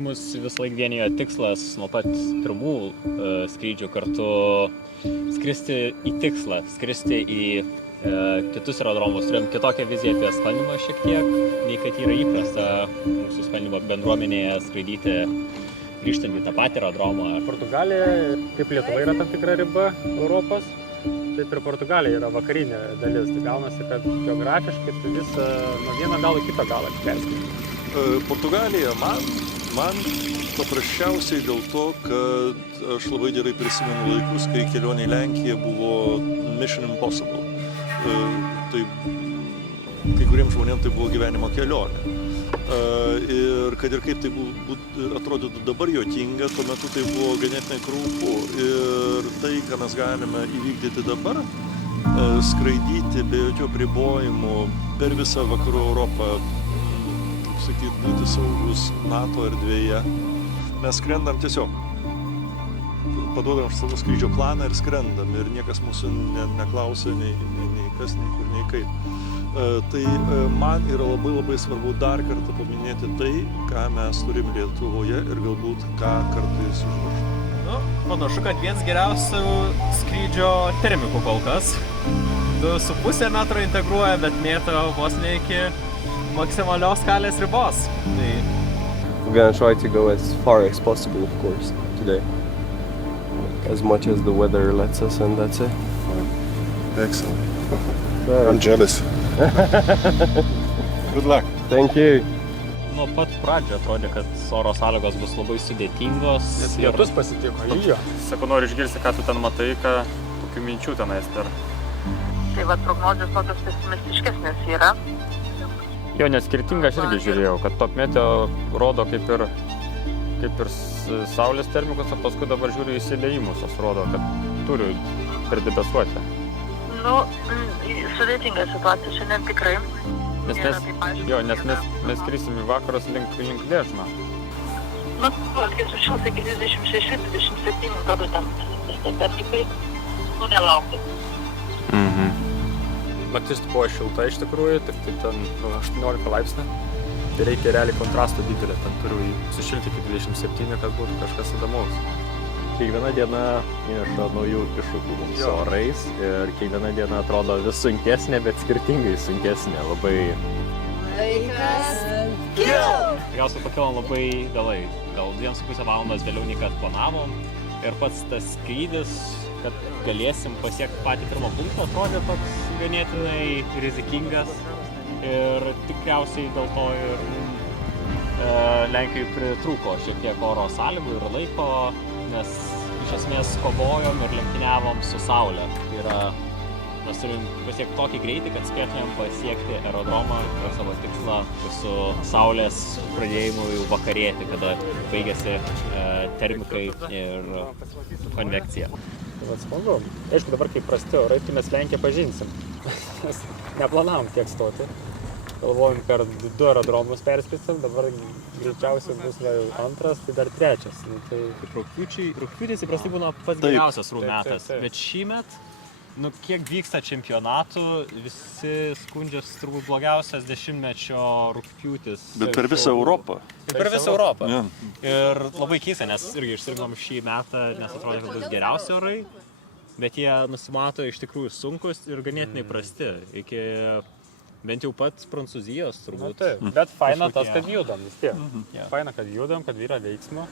Mus visą laiką vienijo tikslas nuo pat pirmų skrydžių kartu skristi į tikslą, skristi į kitus aerodromus. Turėjom kitokią viziją apie sklandymą šiek tiek, nei kad yra įprasta mūsų sklandymo bendruomenėje skraidyti grįžtant į tą patį aerodromą. Portugalija, kaip Lietuva, yra tam tikra riba Europos, taip ir Portugalija yra vakarinė dalis. Tai gaunasi, kad geografiškai tu visą nuo vieno galo kito galo perskaitai. Portugalija man paprasčiausiai dėl to, kad aš labai gerai prisimenu laikus, kai kelionė į Lenkiją buvo Mission Impossible. Tai kai kuriems žmonėms tai buvo gyvenimo kelionė. Ir kad ir kaip tai atrodytų dabar juokinga, tuo metu tai buvo ganėtinai kraupu. Ir tai, ką mes galime įvykdyti dabar, skraidyti be jokių apribojimų per visą vakarų Europą, būti saugus NATO erdvėje. Mes skrendam tiesiog. Paduodam savo skrydžio planą ir skrendam. Ir niekas mūsų neklausia nei kas, nei kur, nei kaip. Tai man yra labai svarbu dar kartą paminėti tai, ką mes turim Lietuvoje ir galbūt ką kartais užmirštam. Panašu, kad vienas geriausių skrydžio termikų kol kas. 2,5 metro integruoja, bet mėto vos ne iki maksimalios skalės ribos. We're gonna try to go as far as possible, of course, today. As much as the weather lets us, and that's it. Excellent. I'm jealous. Good luck. Thank you. Nuo pat pradžio atrodė, kad oro sąlygos bus labai sudėtingos. Lietus pasitiko, jo. Sako, noriu išgirsti, ką tu ten matai, kokių minčių tenais dar. Tai va, prognozijos tokios pesimistiškesnės yra. Jo, nes skirtingą aš irgi žiūrėjau, kad top meteo rodo kaip ir saulės termikus, o paskui dabar žiūriu į įsiliejimus, tas rodo, kad turiu perdebesuoti. Sudėtinga situacija šiandien tikrai. Nes mes skrisim į vakarus link Lėžno. Kai sušils iki 26-27, tada ten tikrai nelaukti. Naktis buvo šilta iš tikrųjų, tik tai ten 18 laipsnių. Tai reikia realiai kontrasto didelio, ten turiu sušilti iki 27, kad būtų kažkas įdomaus. Kiekviena diena įneša naujų iššūkių mums su orais ir kiekviena diena atrodo vis sunkesnė, bet skirtingai sunkesnė. Labai... Laikas kill! Tikriausiai pakilom labai vėlai, gal 2,5 valandos vėliau nei kad planavom. Ir pats tas skrydis, kad galėsim pasiekti patį pirmą punktą, atrodė toks ganėtinai rizikingas. Ir tikriausiai dėl to ir Lenkijai pritrūko šiek tiek oro sąlygų ir laiko, nes iš esmės kovojom ir lenktyniavom su saule. Tai mes turim pasiekti tokį greitį, kad spėtumėm pasiekti aerodromą ir savo tikslą su saulės pradėjimu jau vakarėti, kada baigėsi termikai ir konvekcija. Tai smagu. Aišku, dabar kai prastėjo orai, tai mes Lenkiją pažinsim. Neplanavom tiek stoti. Galvojom per 2 aerodromus perskristim, dabar greičiausiai bus antras, tai dar trečias. Rugpjūtis įprastai būna pats geriausias metas, bet šįmet, kiek vyksta čempionatų, visi skundžiasi turbūt blogiausias 10-mečio rugpjūtis. Bet per visą Europą. Per visą Europą. Ja. Ir labai keista, nes irgi išsirinkom šį metą, nes atrodė, kad bus geriausi orai, bet jie nusimato iš tikrųjų sunkus ir ganėtinai prasti. Iki bent jau pats Prancūzijos turbūt. Bet faina tas, kad judam vis tiek. Faina, kad judam, kad yra veiksmo.